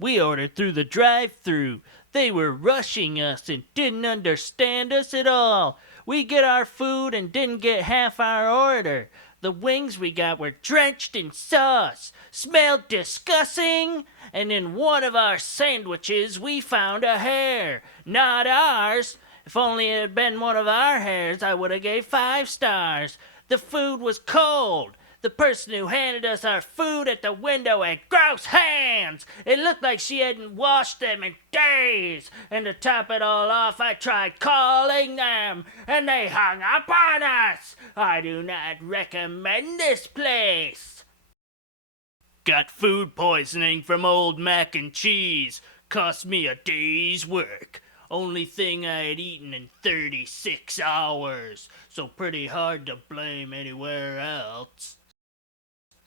We ordered through the drive-thru. They were rushing us and didn't understand us at all. We get our food and didn't get half our order. The wings we got were drenched in sauce, smelled disgusting, and in one of our sandwiches we found a hair. Not ours. If only it had been one of our hairs, I would have gave 5 stars. The food was cold. The person who handed us our food at the window had gross hands. It looked like she hadn't washed them in days. And to top it all off, I tried calling them, and they hung up on us. I do not recommend this place. Got food poisoning from old mac and cheese. Cost me a day's work. Only thing I had eaten in 36 hours. So pretty hard to blame anywhere else.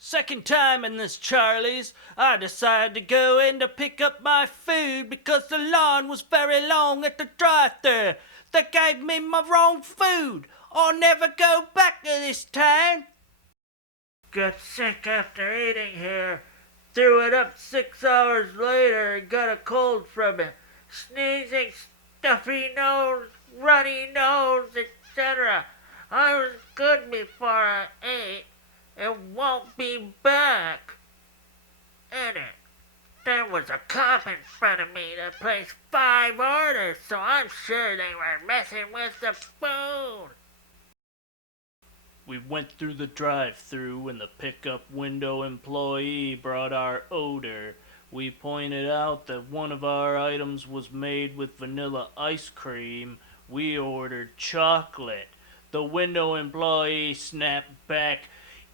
Second time in this Charlie's, I decided to go in to pick up my food because the line was very long at the drive-thru. They gave me my wrong food. I'll never go back to this town. Got sick after eating here. Threw it up 6 hours later and got a cold from it. Sneezing, stuffy nose, runny nose, etc. I was good before I ate. It won't be back. Edit. There was a cop in front of me that placed 5 orders, so I'm sure they were messing with the food. We went through the drive-thru and the pickup window employee brought our odor. We pointed out that one of our items was made with vanilla ice cream. We ordered chocolate. The window employee snapped back,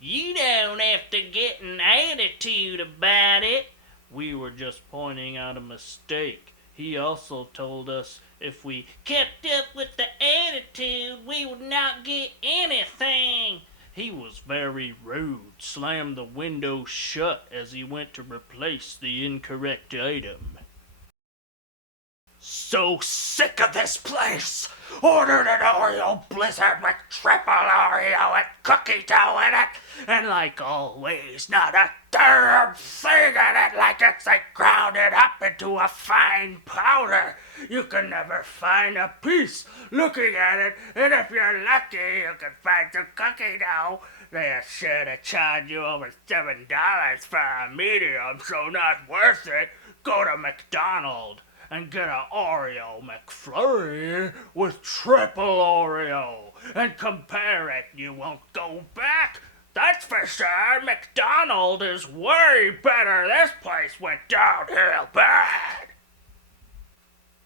"You don't have to get an attitude about it." We were just pointing out a mistake. He also told us if we kept up with the attitude, we would not get anything. He was very rude, slammed the window shut as he went to replace the incorrect item. So sick of this place! Ordered an Oreo Blizzard with triple Oreo and cookie dough in it, and like always, not a darn thing in it, like it's like ground it up into a fine powder. You can never find a piece looking at it, and if you're lucky, you can find some cookie dough. They are sure to charge you over $7 for a medium, so not worth it. Go to McDonald's and get an Oreo McFlurry with triple Oreo and compare it. You won't go back. That's for sure. McDonald's is way better. This place went downhill bad.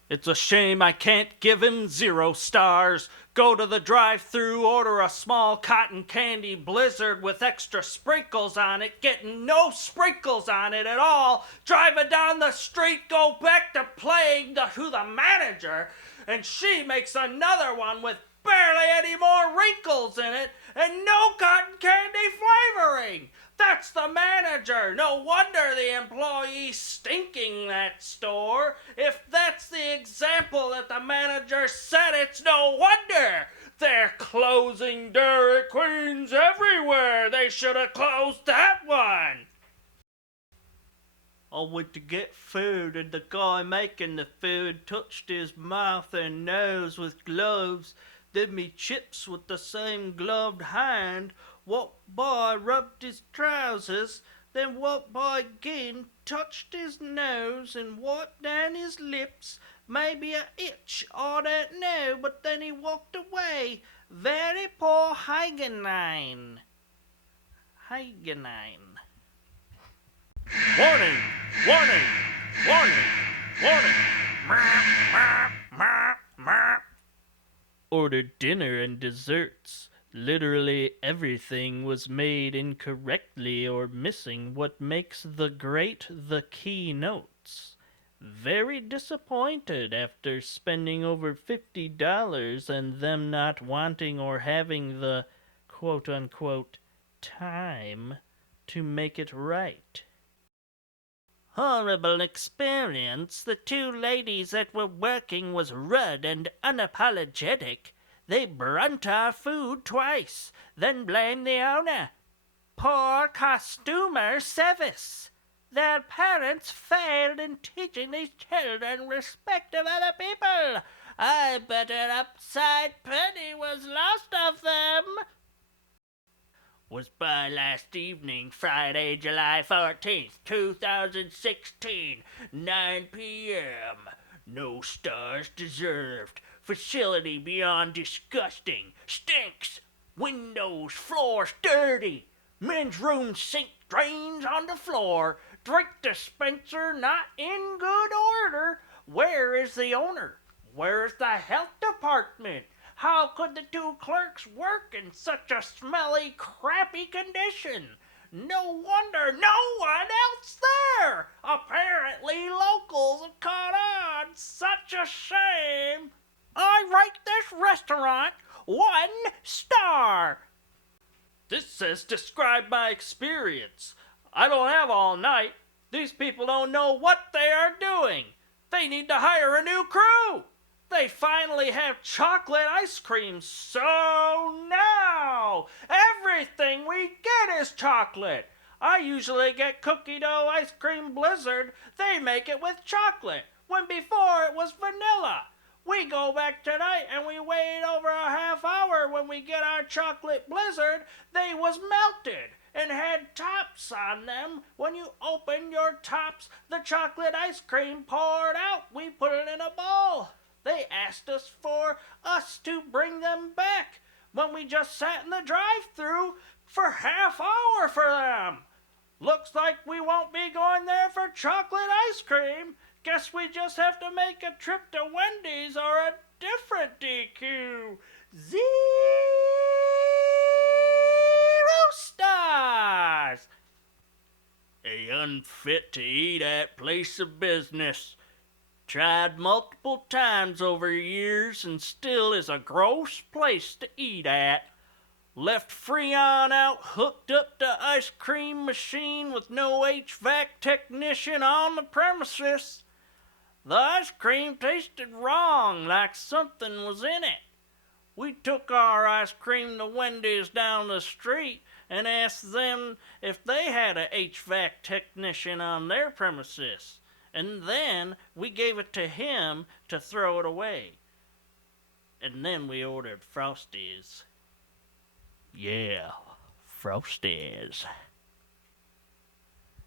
It's a shame I can't give him 0 stars. Go to the drive-thru, order a small cotton candy blizzard with extra sprinkles on it, getting no sprinkles on it at all. Driving down the street, go back to playing to the manager, and she makes another one with barely any more wrinkles in it and no cotton candy flavoring. That's the manager. No wonder the employee's stinking that store. If that's the example that the manager set, it's no wonder. They're closing Dairy Queens everywhere. They should have closed that one. I went to get food and the guy making the food touched his mouth and nose with gloves. Then me chips with the same gloved hand. What boy rubbed his trousers, then what boy again touched his nose and wiped down his lips. Maybe a itch, I don't know, but then he walked away. Very poor hygiene. Hygiene. Warning! Warning! Warning! Warning! Ordered dinner and desserts. Literally everything was made incorrectly or missing what makes the great the keynotes. Very disappointed after spending over $50 and them not wanting or having the quote-unquote time to make it right. Horrible experience. The 2 ladies that were working was rude and unapologetic. They brunt our food twice, then blame the owner. Poor costumer service. Their parents failed in teaching these children respect of other people. I bet an upside penny was lost of them. Was by last evening, Friday, July 14th, 2016, 9 p.m. No stars deserved. Facility beyond disgusting. Stinks. Windows, floors dirty. Men's room sink drains on the floor. Drink dispenser not in good order. Where is the owner? Where is the health department? How could the two clerks work in such a smelly, crappy condition? No wonder no one else there! Apparently locals have caught on. Such a shame. I rate this restaurant 1 star. This says describe my experience. I don't have all night. These people don't know what they are doing. They need to hire a new crew. They finally have chocolate ice cream, so now everything we get is chocolate. I usually get cookie dough ice cream blizzard. They make it with chocolate, when before it was vanilla. We go back tonight and we wait over a half hour when we get our chocolate blizzard. They was melted and had tops on them. When you open your tops, the chocolate ice cream poured out. We put it in a bowl. They asked us to bring them back when we just sat in the drive-thru for half hour for them. Looks like we won't be going there for chocolate ice cream. Guess we just have to make a trip to Wendy's or a different DQ. 0 stars. A unfit to eat at place of business. Tried multiple times over years and still is a gross place to eat at. Left Freon out hooked up to ice cream machine with no HVAC technician on the premises. The ice cream tasted wrong, like something was in it. We took our ice cream to Wendy's down the street and asked them if they had a HVAC technician on their premises. And then we gave it to him to throw it away. And then we ordered Frosties. Yeah, Frosties.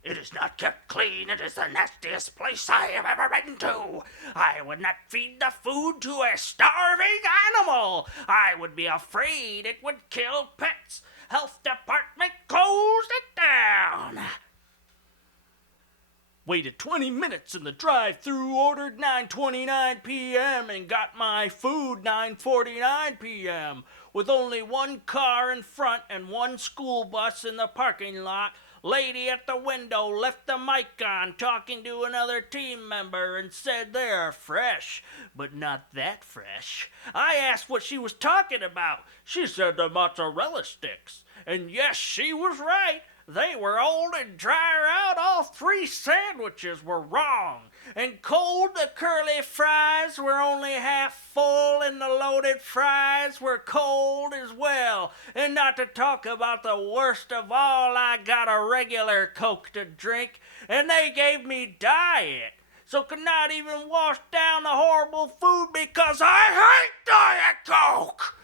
It is not kept clean. It is the nastiest place I have ever been to. I would not feed the food to a starving animal. I would be afraid it would kill pets. Health department closed it down. Waited 20 minutes in the drive-thru, ordered 9:29 p.m. and got my food 9:49 p.m. with only one car in front and one school bus in the parking lot. Lady at the window left the mic on talking to another team member and said they are fresh, but not that fresh. I asked what she was talking about. She said the mozzarella sticks. And yes, she was right. They were old and dry out. All 3 sandwiches were wrong. And cold, the curly fries were only half full, and the loaded fries were cold as well. And not to talk about the worst of all, I got a regular Coke to drink, and they gave me diet. So could not even wash down the horrible food because I hate Diet Coke!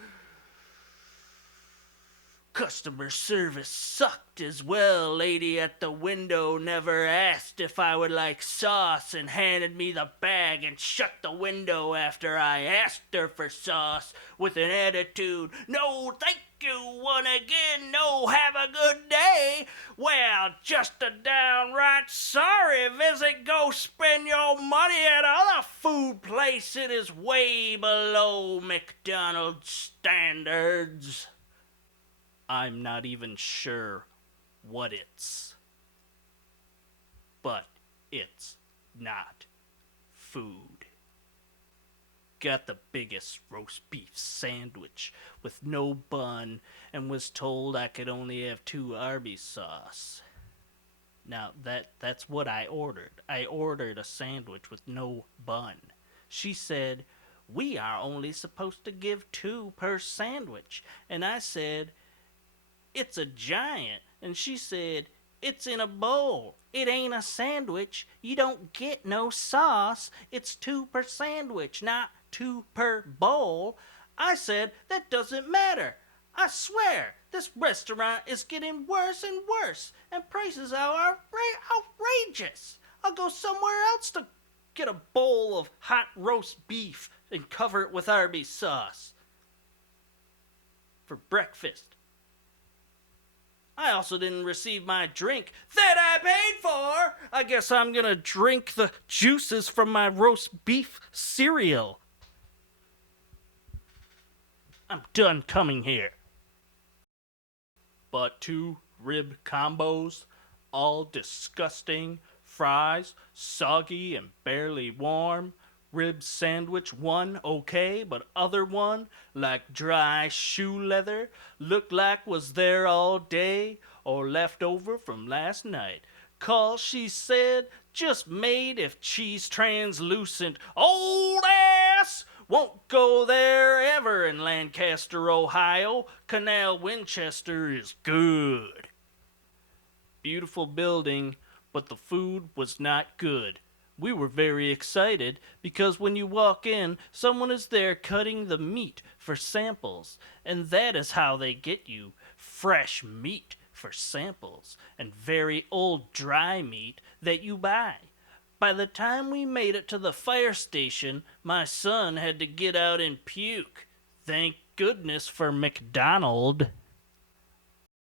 Customer service sucked as well. Lady at the window never asked if I would like sauce and handed me the bag and shut the window after I asked her for sauce with an attitude. No, thank you, one again, no, have a good day. Well, just a downright sorry visit. Go spend your money at other food place. It is way below McDonald's standards. I'm not even sure what it's, but it's not food. Got the biggest roast beef sandwich with no bun and was told I could only have 2 Arby's sauce. Now, that's what I ordered. I ordered a sandwich with no bun. She said, we are only supposed to give 2 per sandwich. And I said, it's a giant. And she said, It's in a bowl. It ain't a sandwich. You don't get no sauce. It's two per sandwich, not two per bowl. I said, that doesn't matter. I swear, this restaurant is getting worse and worse, and prices are outrageous. I'll go somewhere else to get a bowl of hot roast beef and cover it with Arby's sauce for breakfast. I also didn't receive my drink that I paid for. I guess I'm gonna drink the juices from my roast beef cereal. I'm done coming here. But 2 rib combos, all disgusting, fries, soggy and barely warm, rib sandwich 1 okay, but other one, like dry shoe leather, looked like was there all day or left over from last night. 'Cause she said, just made if cheese translucent. Old ass! Won't go there ever in Lancaster, Ohio. Canal Winchester is good. Beautiful building, but the food was not good. We were very excited because when you walk in, someone is there cutting the meat for samples, and that is how they get you fresh meat for samples and very old dry meat that you buy. By the time we made it to the fire station, my son had to get out and puke. Thank goodness for McDonald.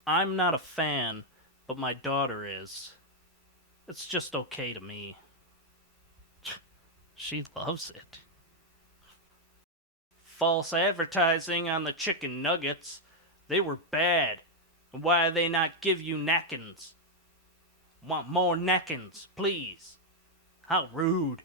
I'm not a fan, but my daughter is. It's just okay to me. She loves it. False advertising on the chicken nuggets. They were bad. And why they not give you napkins? Want more napkins, please. How rude.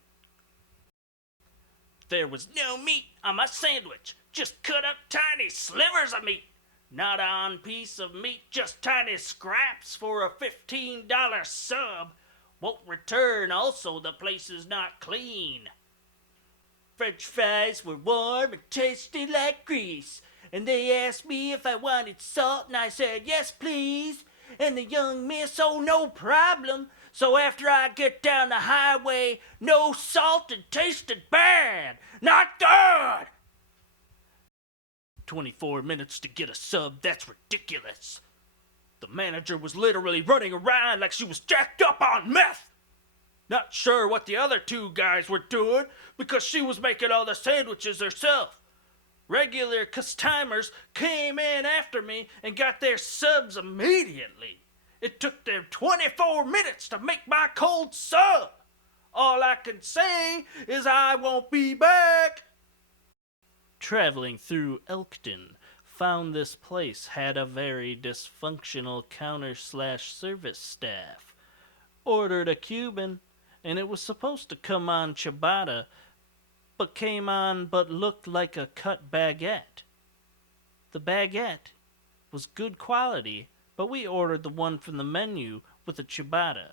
There was no meat on my sandwich. Just cut up tiny slivers of meat. Not on piece of meat, just tiny scraps for a $15 sub. Won't return, also the place is not clean. French fries were warm and tasted like grease. And they asked me if I wanted salt, and I said, yes, please. And the young miss, oh, no problem. So after I get down the highway, no salt and tasted bad. Not good. 24 minutes to get a sub, that's ridiculous. The manager was literally running around like she was jacked up on meth. Not sure what the other 2 guys were doing because she was making all the sandwiches herself. Regular customers came in after me and got their subs immediately. It took them 24 minutes to make my cold sub. All I can say is I won't be back. Traveling through Elkton, found this place had a very dysfunctional counter/service staff. Ordered a Cuban, and it was supposed to come on ciabatta, but came on but looked like a cut baguette. The baguette was good quality, but we ordered the one from the menu with the ciabatta.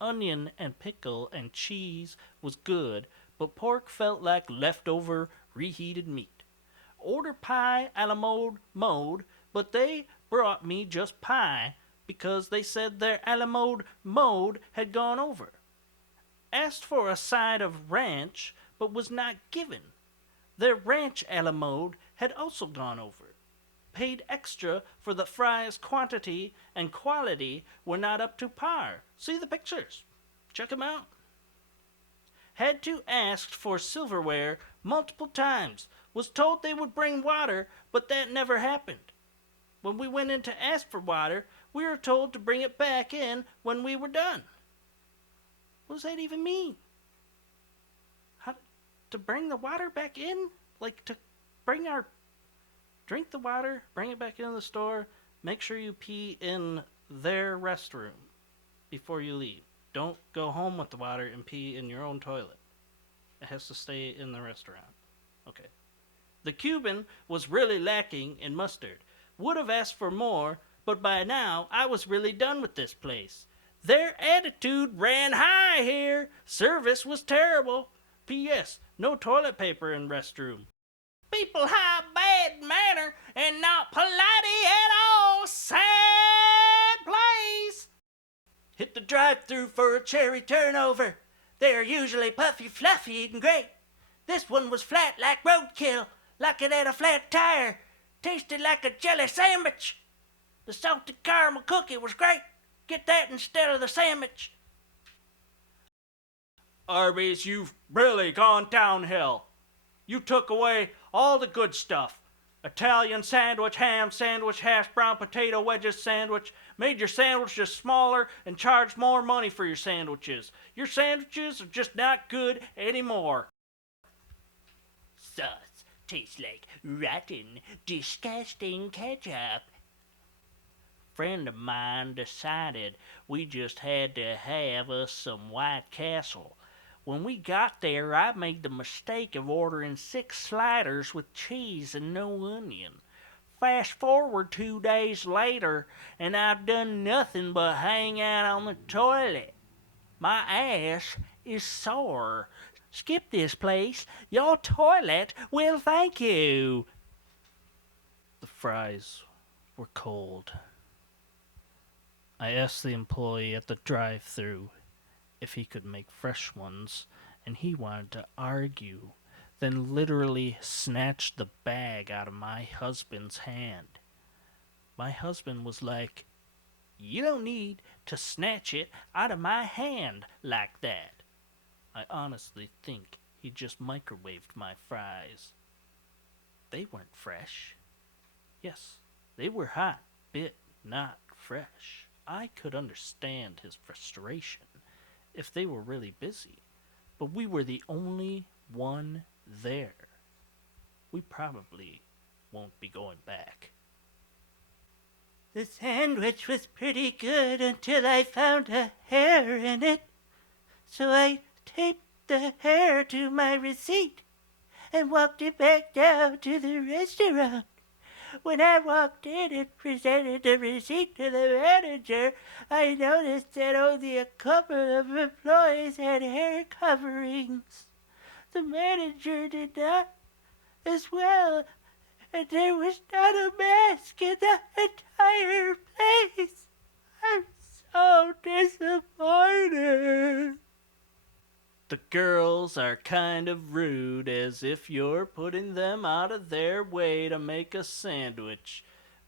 Onion and pickle and cheese was good, but pork felt like leftover reheated meat. Order pie a la mode, but they brought me just pie because they said their a la mode had gone over. Asked for a side of ranch, but was not given. Their ranch a la mode had also gone over. Paid extra for the fries quantity and quality were not up to par. See the pictures. Check them out. Had to ask for silverware multiple times. Was told they would bring water, but that never happened. When we went in to ask for water, we were told to bring it back in when we were done. What does that even mean? How, to bring the water back in? Like to drink the water, bring it back in the store, make sure you pee in their restroom before you leave. Don't go home with the water and pee in your own toilet. It has to stay in the restaurant. Okay. The Cuban was really lacking in mustard. Would have asked for more, but by now I was really done with this place. Their attitude ran high here. Service was terrible. P.S. No toilet paper in restroom. People have bad manner and not polite at all. Sad place. Hit the drive-thru for a cherry turnover. They're usually puffy, fluffy, and great. This one was flat like roadkill, like it had a flat tire. Tasted like a jelly sandwich. The salted caramel cookie was great. Get that instead of the sandwich. Arby's, you've really gone downhill. You took away all the good stuff. Italian sandwich, ham sandwich, hash brown potato wedges sandwich. Made your sandwiches smaller and charged more money for your sandwiches. Your sandwiches are just not good anymore. Sauce tastes like rotten, disgusting ketchup. Friend of mine decided we just had to have us some White Castle. When we got there, I made the mistake of ordering 6 sliders with cheese and no onion. Fast forward 2 days later, and I've done nothing but hang out on the toilet. My ass is sore. Skip this place. Your toilet will thank you. The fries were cold. I asked the employee at the drive-thru if he could make fresh ones, and he wanted to argue, then literally snatched the bag out of my husband's hand. My husband was like, "You don't need to snatch it out of my hand like that." I honestly think he just microwaved my fries. They weren't fresh. Yes, they were hot, but not fresh. I could understand his frustration if they were really busy, but we were the only one there. We probably won't be going back. The sandwich was pretty good until I found a hair in it, so I taped the hair to my receipt and walked it back down to the restaurant. When I walked in and presented the receipt to the manager, I noticed that only a couple of employees had hair coverings. The manager did not as well, and there was not a mask in the entire place. I'm so disappointed. The girls are kind of rude, as if you're putting them out of their way to make a sandwich.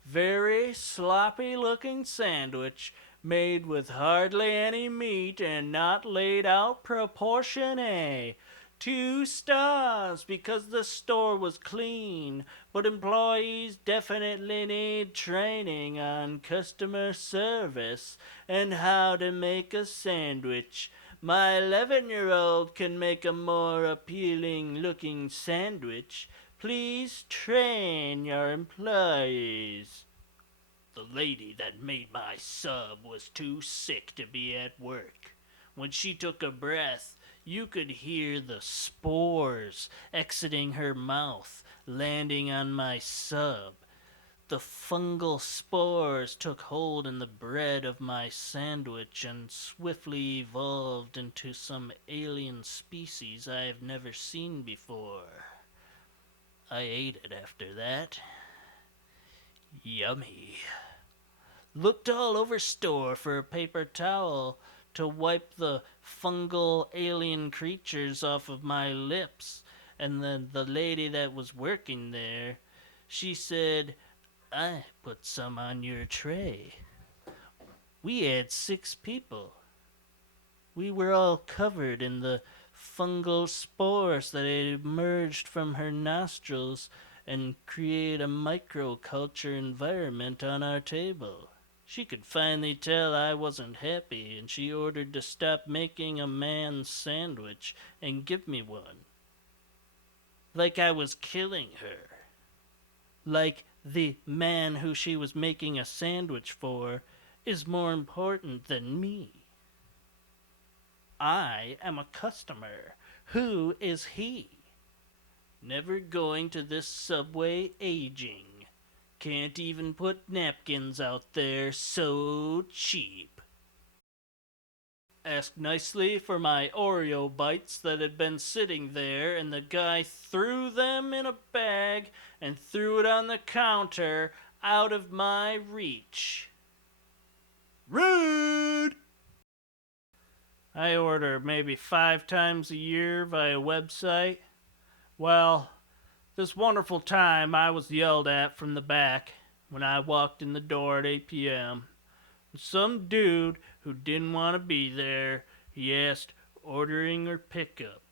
Very sloppy looking sandwich, made with hardly any meat and not laid out proportionate. 2 stars because the store was clean, but employees definitely need training on customer service and how to make a sandwich. My 11-year-old can make a more appealing looking sandwich. Please train your employees. The lady that made my sub was too sick to be at work. When she took a breath, you could hear the spores exiting her mouth, landing on my sub. The fungal spores took hold in the bread of my sandwich and swiftly evolved into some alien species I have never seen before. I ate it after that. Yummy. Looked all over store for a paper towel to wipe the fungal alien creatures off of my lips, and then the lady that was working there, she said, "I put some on your tray." We had 6 people. We were all covered in the fungal spores that had emerged from her nostrils and create a microculture environment on our table. She could finally tell I wasn't happy, and she ordered to stop making a man's sandwich and give me one. Like I was killing her. Like the man who she was making a sandwich for is more important than me. I am a customer. Who is he? Never going to this subway aging. Can't even put napkins out there, so cheap. Asked nicely for my Oreo bites that had been sitting there, and the guy threw them in a bag and threw it on the counter out of my reach. Rude! I order maybe 5 times a year via website. Well, this wonderful time I was yelled at from the back when I walked in the door at 8 p.m. Some dude who didn't want to be there, he asked ordering her pickup.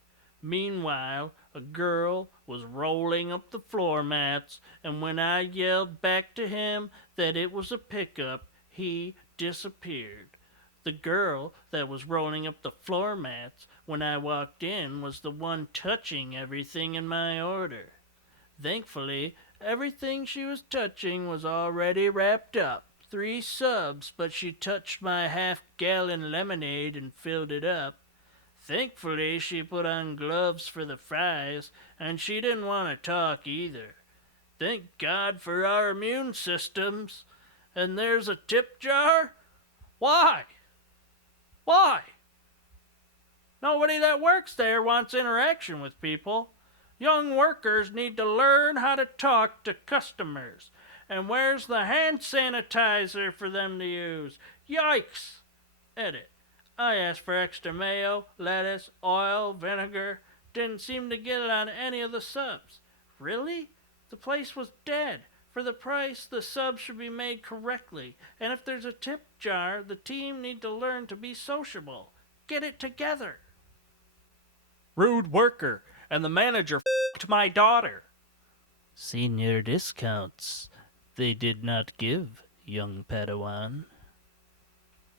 Meanwhile, a girl was rolling up the floor mats, and when I yelled back to him that it was a pickup, he disappeared. The girl that was rolling up the floor mats when I walked in was the one touching everything in my order. Thankfully, everything she was touching was already wrapped up. 3 subs, but she touched my half-gallon lemonade and filled it up. Thankfully, she put on gloves for the fries, and she didn't want to talk either. Thank God for our immune systems. And there's a tip jar? Why? Why? Nobody that works there wants interaction with people. Young workers need to learn how to talk to customers. And where's the hand sanitizer for them to use? Yikes! Edit. I asked for extra mayo, lettuce, oil, vinegar. Didn't seem to get it on any of the subs. Really? The place was dead. For the price, the subs should be made correctly. And if there's a tip jar, the team need to learn to be sociable. Get it together. Rude worker, and the manager f***ed my daughter. Senior discounts they did not give, young Padawan.